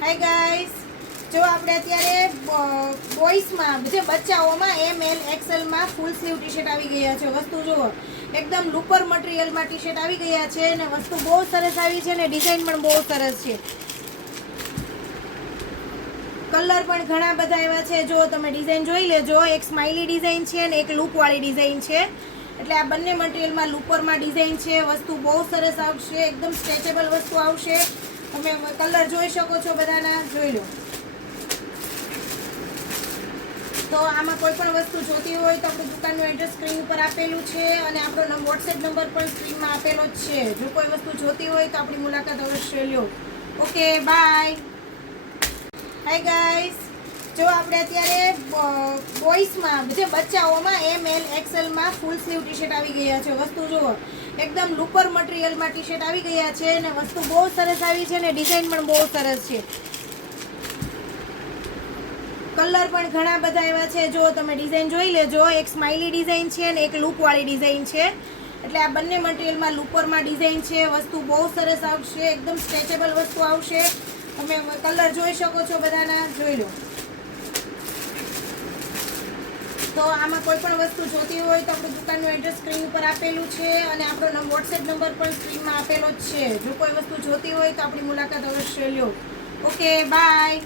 હાય guys, જો આપણે અત્યારે બોಯ್સમાં જે બચ્ચાઓમાં એમએલ એક્સેલમાં ફૂલ સ્લીવ ટી શર્ટ આવી ગયા છે. વસ્તુ જુઓ, એકદમ લુપર મટીરિયલમાં ટી શર્ટ આવી ગયા છે અને વસ્તુ બહુ સરસ આવી છે અને ડિઝાઇન પણ બહુ સરસ છે. કલર પણ ઘણા બધા એવા છે. જો તમે ડિઝાઇન જોઈ લેજો, એક સ્માઇલી ડિઝાઇન છે અને એક લૂપવાળી ડિઝાઇન છે. એટલે આ બંને મટીરિયલમાં લુપરમાં ડિઝાઇન છે. વસ્તુ બહુ સરસ આવશે, એકદમ સ્ટ્રેચેબલ વસ્તુ આવશે. તમે કલર જોઈ શકો છો, બધાના જોઈ લો. તો આમાં કોઈ પણ વસ્તુ જોતી હોય તો આપણી દુકાનનું એડ્રેસ સ્ક્રીન ઉપર આપેલું છે અને આપણો વોટ્સએપ નંબર પણ સ્ક્રીનમાં આપેલો જ છે. જો કોઈ વસ્તુ જોતી હોય તો આપણી મુલાકાત અવશ્ય લો. Okay, bye. હાય ગાઈસ, જો આપણે અત્યારે બોಯ್સમાં જે બચ્ચાઓમાં એમએલ એક્સેલમાં ફૂલ સ્લીવ ટી શર્ટ આવી ગયા છે. વસ્તુ જુઓ, એકદમ લુપર મટીરિયલમાં ટી શર્ટ આવી ગયા છે અને વસ્તુ બહુ સરસ આવી છે અને ડિઝાઇન પણ બહુ સરસ છે. કલર પણ ઘણા બધા એવા છે. જો તમે ડિઝાઇન જોઈ લેજો, એક સ્માઇલી ડિઝાઇન છે અને એક લૂપવાળી ડિઝાઇન છે. એટલે આ બંને મટીરિયલમાં લુપરમાં ડિઝાઇન છે. વસ્તુ બહુ સરસ આવશે, એકદમ સ્ટ્રેચેબલ વસ્તુ આવશે. તમે કલર જોઈ શકો છો, બધાના જોઈ લો. તો આમાં કોઈ પણ વસ્તુ જોતી હોય તો આપણી દુકાનનું એડ્રેસ સ્ક્રીન ઉપર આપેલું છે અને આપણો વોટ્સએપ નંબર પણ સ્ક્રીનમાં આપેલો જ છે. જો કોઈ વસ્તુ જોતી હોય તો આપણી મુલાકાત અવશ્ય લો. Okay, by.